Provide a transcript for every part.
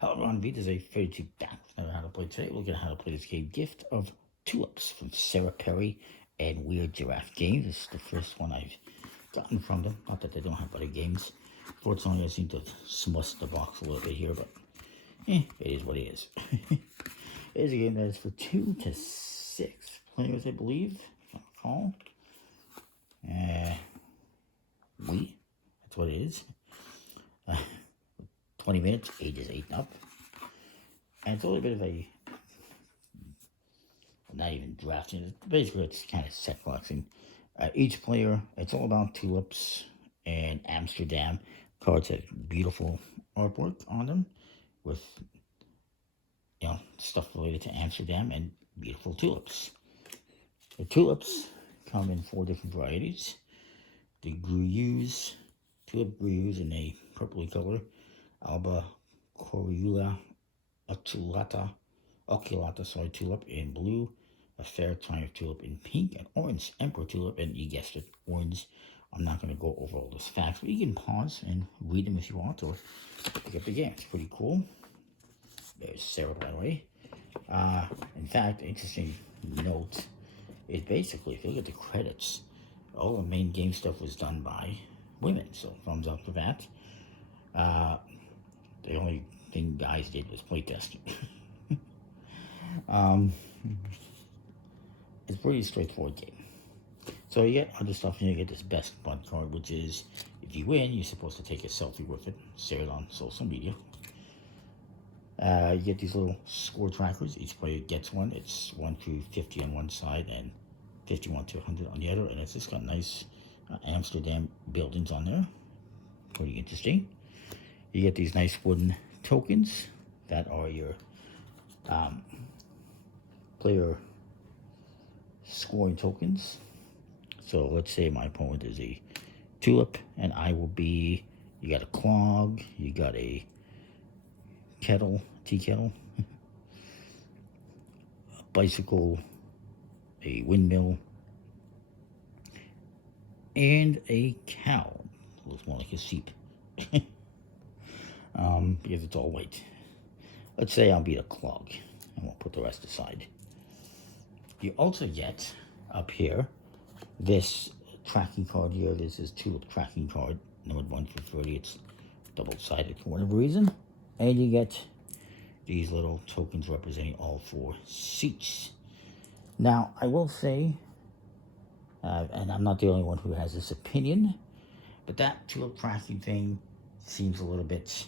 Hello, everyone. This is a 32 back with how to play today. We're looking at how to play this game, Gift of Tulips, from Sarah Perry and Weird Giraffe Games. This is the first one I've gotten from them. Not that they don't have other games. Fortunately, I seem to have smushed the box a little bit here, but it is what it is. It is a game that is for 2 to 6 players, I believe, if I recall. That's what it is. 20 minutes, ages 8 and up. And it's a little bit of a, not even drafting, basically it's kind of set collecting. Each player, it's all about tulips and Amsterdam. Cards have beautiful artwork on them with, stuff related to Amsterdam and beautiful tulips. The tulips come in 4 different varieties. The Gruyus, tulip Gruyus in a purpley color, Alba Coriula Oculata tulip in blue, a fair triumph tulip in pink, and orange emperor tulip, and you guessed it, orange. I'm not going to go over all those facts, but you can pause and read them if you want, or pick up the game. It's pretty cool. There's Sarah, by the way. In fact, interesting note is basically, if you look at the credits, all the main game stuff was done by women, so thumbs up for that. The only thing guys did was playtesting. It's a pretty straightforward game. So you get other stuff, and you get this best bud card, which is, if you win, you're supposed to take a selfie with it, share it on social media. You get these little score trackers. Each player gets one. It's 1 through 50 on one side and 51 to 100 on the other, and it's just got nice Amsterdam buildings on there. Pretty interesting. You get these nice wooden tokens that are your player scoring tokens. So let's say my opponent is a tulip, and I will be, you got a clog, you got a kettle, tea kettle, a bicycle, a windmill, and a cow. Looks more like a sheep. Because it's all white. Let's say I'll be a clog, and we'll put the rest aside. You also get up here this tracking card here. This is tulip tracking card, numbered 1 through 30. It's double-sided for whatever reason. And you get these little tokens representing all 4 seats. Now, I will say, and I'm not the only one who has this opinion, but that tulip tracking thing seems a little bit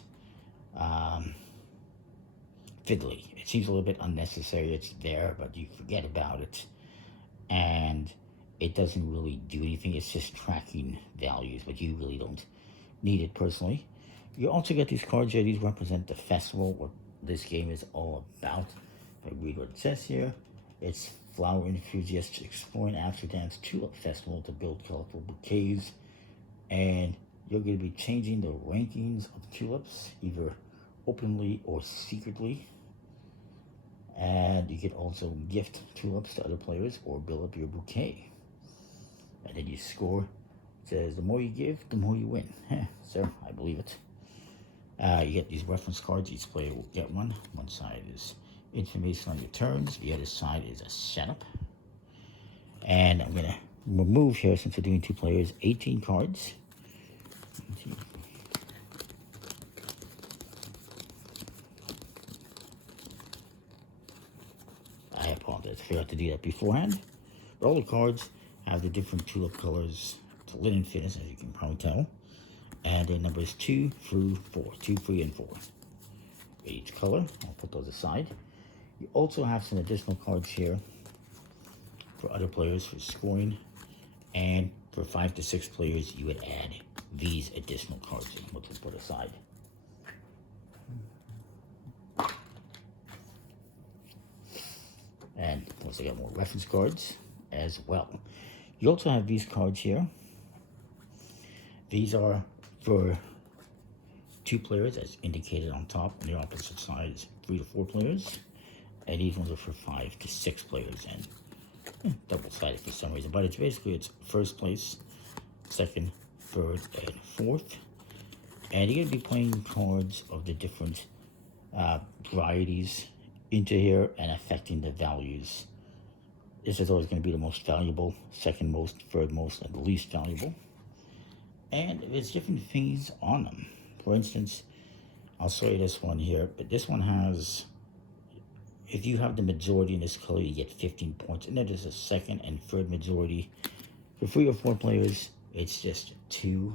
fiddly. It seems a little bit unnecessary. It's there, but you forget about it, and it doesn't really do anything. It's just tracking values, but you really don't need it personally. You also get these cards here. These represent the festival, what this game is all about. If I read what it says here, it's flower enthusiasts exploring Amsterdam's tulip festival to build colorful bouquets, and you're going to be changing the rankings of tulips, either openly or secretly. And you can also gift tulips to other players or build up your bouquet. And then you score. It says, the more you give, the more you win. Sir, I believe it. You get these reference cards. Each player will get one. One side is information on your turns. The other side is a setup. And I'm going to remove here, since we're doing 2 players, 18 cards. I apologize. I forgot to do that beforehand. But all the cards have the different tulip colors. It's a linen finish, as you can probably tell. And their numbers 2 through 4. 2, 3, and 4. Each color. I'll put those aside. You also have some additional cards here for other players for scoring. And for 5 to 6 players, you would add these additional cards, which we'll put aside. And plus I got more reference cards as well. You also have these cards here. These are for 2 players, as indicated on top. On the opposite side is 3 to 4 players. And these ones are for 5 to 6 players, and double-sided for some reason. But it's basically, it's first place, second, third, and fourth. And you're going to be playing cards of the different varieties into here and affecting the values. This is always going to be the most valuable, second most, third most, and the least valuable. And there's different things on them. For instance, I'll show you this one here, but this one has, if you have the majority in this color, you get 15 points. And then there's a second and third majority. For 3 or 4 players, it's just 2.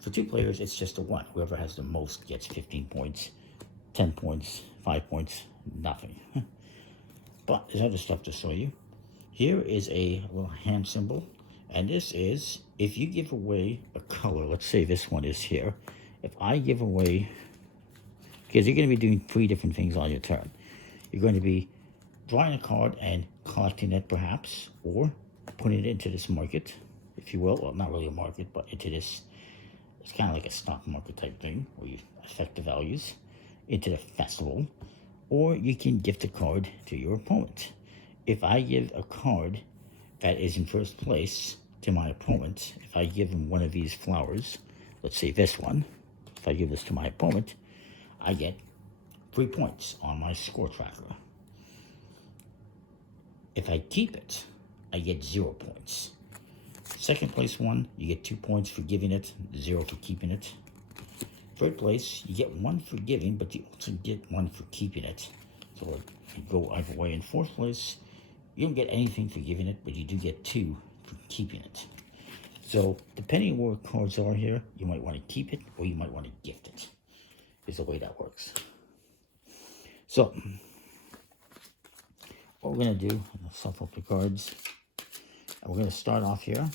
For 2 players, it's just a 1. Whoever has the most gets 15 points, 10 points, 5 points, nothing. But there's other stuff to show you. Here is a little hand symbol. And this is, if you give away a color, let's say this one is here. If I give away, because you're going to be doing 3 different things on your turn. You're going to be drawing a card and collecting it perhaps, or putting it into this market, if you will. Well, not really a market, but into this, it's kind of like a stock market type thing, where you affect the values, into the festival. Or you can gift a card to your opponent. If I give a card that is in first place to my opponent, if I give him one of these flowers, let's say this one, if I give this to my opponent, I get 3 points on my score tracker. If I keep it, I get 0 points. Second place one, you get 2 points for giving it, 0 for keeping it. Third place, you get 1 for giving, but you also get 1 for keeping it. So you go either way. In fourth place, you don't get anything for giving it, but you do get 2 for keeping it. So depending on where cards are here, you might want to keep it or you might want to gift it, is the way that works. So what we're going to do, I'm going to shuffle up the cards. And we're going to start off here.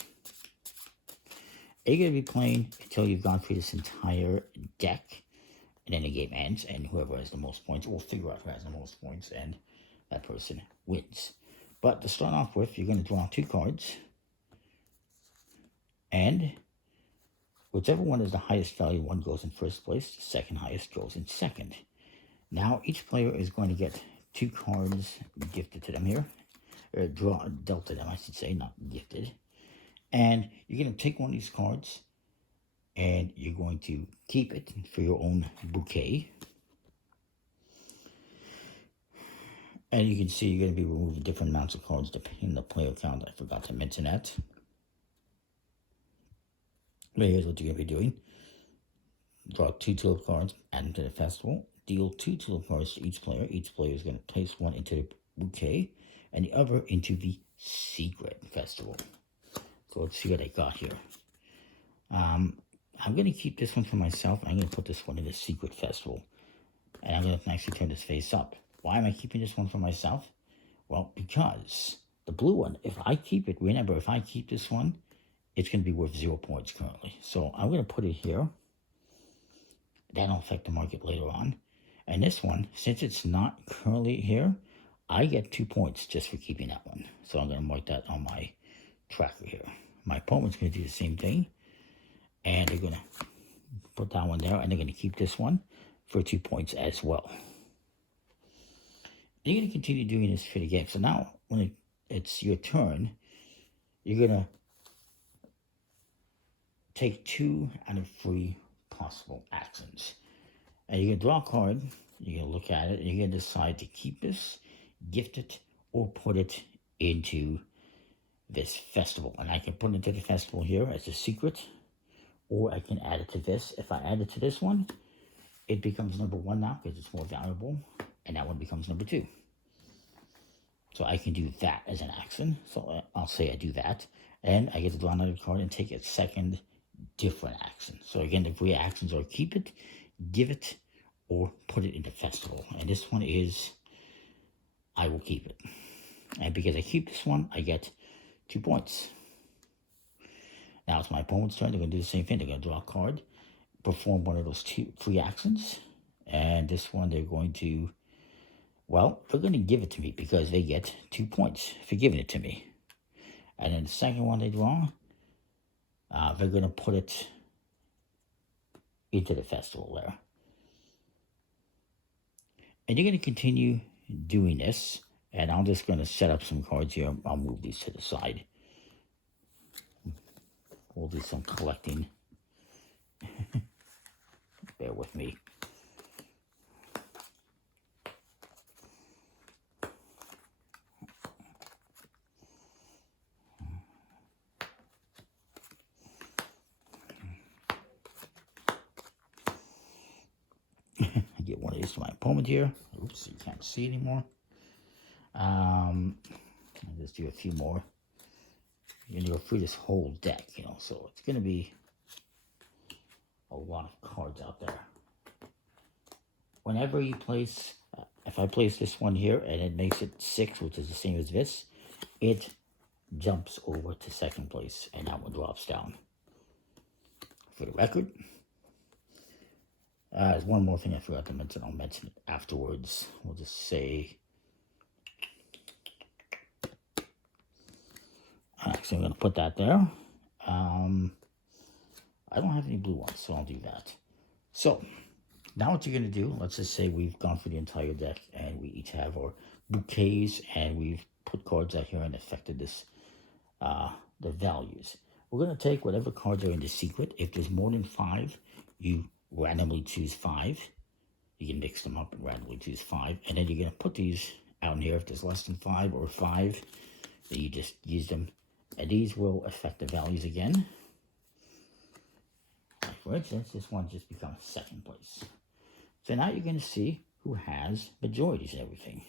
You're going to be playing until you've gone through this entire deck. And then the game ends, and whoever has the most points, we'll figure out who has the most points, and that person wins. But to start off with, you're going to draw 2 cards. And whichever one is the highest value one goes in first place, the second highest goes in second. Now, each player is going to get 2 cards gifted to them here. Or dealt to them, I should say, not gifted. And you're going to take one of these cards, and you're going to keep it for your own bouquet. And you can see you're going to be removing different amounts of cards depending on the player count. I forgot to mention that. But here's what you're going to be doing. Draw 2 tulip cards, add them to the festival. Deal 2 tulip cards to each player. Each player is going to place one into the bouquet and the other into the secret festival. So let's see what I got here. I'm going to keep this one for myself. I'm going to put this one in the secret festival. And I'm going to actually turn this face up. Why am I keeping this one for myself? Well, because the blue one, if I keep it, remember, if I keep this one, it's going to be worth 0 points currently. So I'm going to put it here. That'll affect the market later on. And this one, since it's not currently here, I get 2 points just for keeping that one. So I'm going to mark that on my tracker here. My opponent's going to do the same thing. And they're going to put that one there. And they're going to keep this one for 2 points as well. You're going to continue doing this for the game. So now, when it's your turn, you're going to take 2 out of 3 possible actions. And you're going to draw a card, you're going to look at it, and you're going to decide to keep this, gift it, or put it into this festival. And I can put it into the festival here as a secret, or I can add it to this. If I add it to this one, it becomes number 1 now because it's more valuable, and that one becomes number 2. So I can do that as an action. So I'll say I do that, and I get to draw another card and take a second different action. So again, the 3 actions are keep it, give it, or put it into festival. And this one is I will keep it. And because I keep this one, I get 2 points. Now it's my opponent's turn. They're going to do the same thing. They're going to draw a card, perform one of those 3 actions. And this one, they're going to, well, they're going to give it to me because they get 2 points for giving it to me. And then the second one they draw, they're going to put it into the festival there. And you're going to continue doing this. And I'm just going to set up some cards here. I'll move these to the side. We'll do some collecting. Bear with me. place to my opponent here. Oops, you can't see anymore. I'll just do a few more. You're gonna go through this whole deck, you know, so it's gonna be a lot of cards out there. Whenever you place, if I place this one here and it makes it 6, which is the same as this, it jumps over to second place and that one drops down. For the record, there's one more thing I forgot to mention. I'll mention it afterwards. We'll just say, so I'm going to put that there. I don't have any blue ones, so I'll do that. So now what you're going to do, let's just say we've gone through the entire deck and we each have our bouquets and we've put cards out here and affected this, the values. We're going to take whatever cards are in the secret. If there's more than 5, you randomly choose 5. You can mix them up and randomly choose 5. And then you're going to put these out in here. If there's less than 5 or 5, then you just use them. And these will affect the values again. Like for instance, this one just becomes second place. So now you're going to see who has majorities and everything.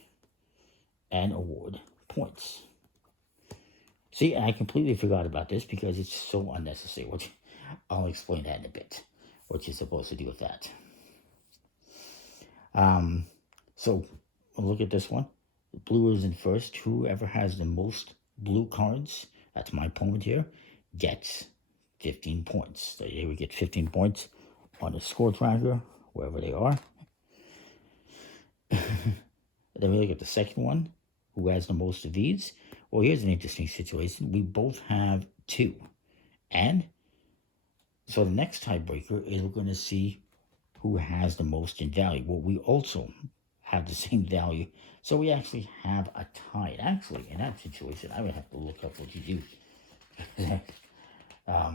And award points. See, and I completely forgot about this because it's so unnecessary. Which I'll explain that in a bit. What you're supposed to do with that. So look at this one. Blue is in first. Whoever has the most blue cards, that's my opponent here, gets 15 points. So here we get 15 points on the score tracker, wherever they are. Then we look at the second one. Who has the most of these? Well, here's an interesting situation. We both have 2. And so the next tiebreaker is we're going to see who has the most in value. Well, we also have the same value. So we actually have a tie. Actually, in that situation, I would have to look up what you do. I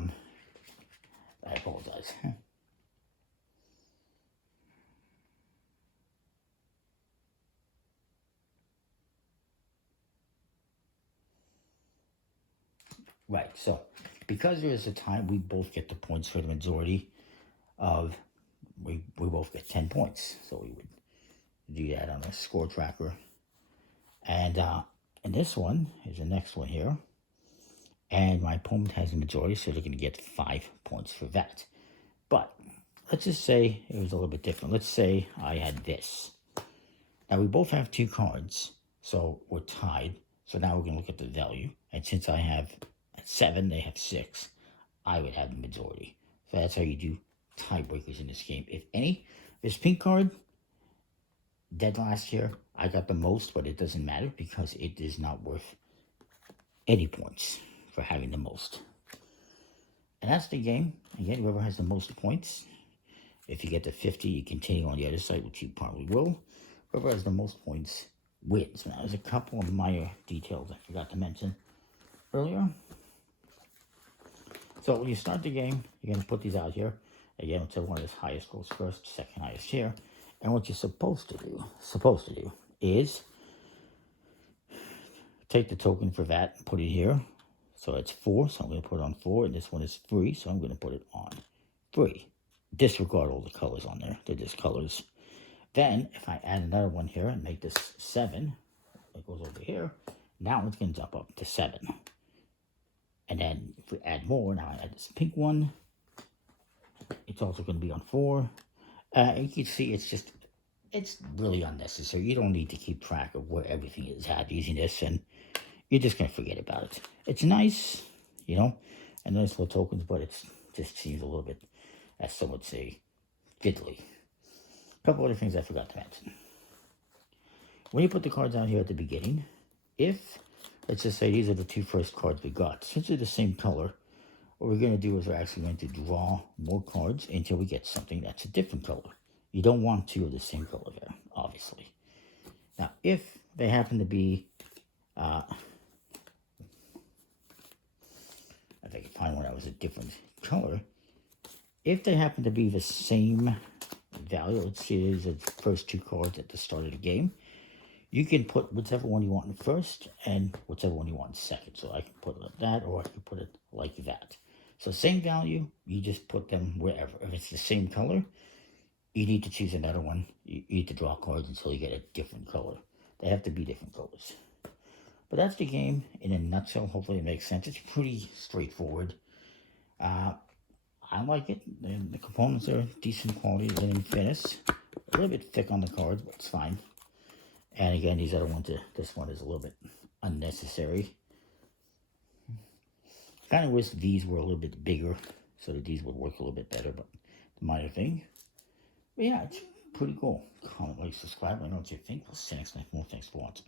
apologize. Right, so because there is a tie, we both get the points for the majority of, we both get 10 points. So we would do that on a score tracker. And this one is the next one here. And my opponent has a majority, so they're going to get 5 points for that. But let's just say it was a little bit different. Let's say I had this. Now we both have 2 cards, so we're tied. So now we're going to look at the value. And since I have 7, they have 6, I would have the majority. So that's how you do tiebreakers in this game. If any, this pink card, dead last here, I got the most, but it doesn't matter because it is not worth any points for having the most. And that's the game. Again, whoever has the most points, if you get to 50, you continue on the other side, which you probably will. Whoever has the most points wins. Now, there's a couple of minor details I forgot to mention earlier. So when you start the game, you're going to put these out here. Again, until one of the highest goes first, second highest here. And what you're supposed to do is take the token for that and put it here. So it's 4, so I'm going to put it on 4. And this one is 3, so I'm going to put it on 3. Disregard all the colors on there. They're just colors. Then, if I add another one here and make this 7, it goes over here. Now it's going to jump up to 7. And then if we add more, now I add this pink one. It's also going to be on 4. You can see it's really unnecessary. You don't need to keep track of where everything is at using this, and you're just going to forget about it. It's nice, you know, and nice little tokens, but it just seems a little bit, as some would say, fiddly. A couple other things I forgot to mention. When you put the cards out here at the beginning, if, let's just say these are the 2 first cards we got, since they're the same color, what we're going to do is we're actually going to draw more cards until we get something that's a different color. You don't want 2 of the same color there, obviously. Now, if they happen to be, if I can find one that was a different color, if they happen to be the same value, let's see, these are the first 2 cards at the start of the game, you can put whichever one you want in first and whichever one you want in second. So I can put it like that, or I can put it like that. So same value, you just put them wherever. If it's the same color, you need to choose another one. You need to draw cards until you get a different color. They have to be different colors. But that's the game in a nutshell. Hopefully it makes sense. It's pretty straightforward. I like it. And the components are decent quality, linen finish. A little bit thick on the cards, but it's fine. And again, these other ones, this one is a little bit unnecessary. Kind of wish these were a little bit bigger so that these would work a little bit better, but the minor thing. But yeah, it's pretty cool. Comment, like, subscribe. I know what you think. I'll see you next time. Well, thanks for watching.